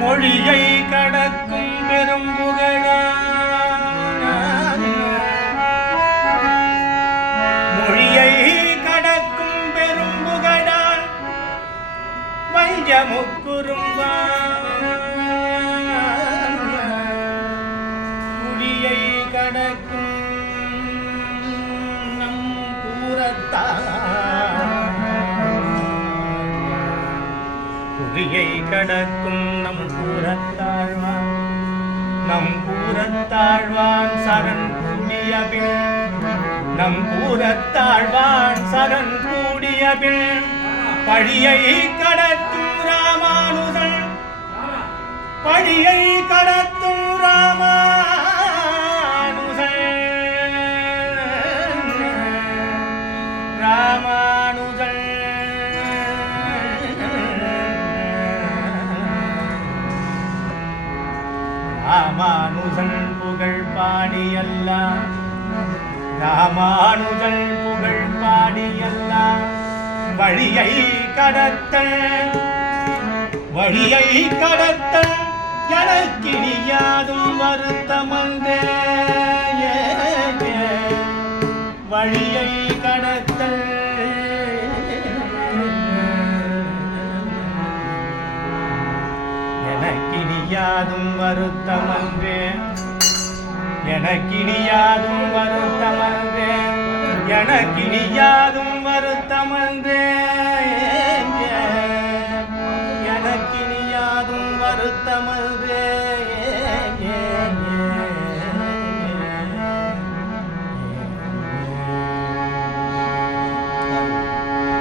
மொழியை கடக்கும் பெரும் புகழான் மொழியை கடக்கும் பெரும் புகழான் வஞ்சமுக்குறும்பான் குடியை கடக்கும் நம் கூறத்தான் குடியை கடக்கும் நம் கூறத்தாழ்வான் சரண் கூடியபின் நம் கூறத்தாழ்வான் சரண் கூடியபின் பழியை கடத்தும் ராமானுஜன் பழியை கடத்தும் ராமானுஜன் ராமானுஜன் புகழ் பாடியல்லாம் ராமானுஜன் புகழ் பாடியல்லாம் வழியை கடத்தல் எனக்கினியாதும் வருத்தமந்தே வழியை கடத்தல் எனக்கினியாதும் வருத்தமன்றே எனக்கினியாதும் வருத்தமன்றே எனக்கினியாதும் வருத்தமன்றே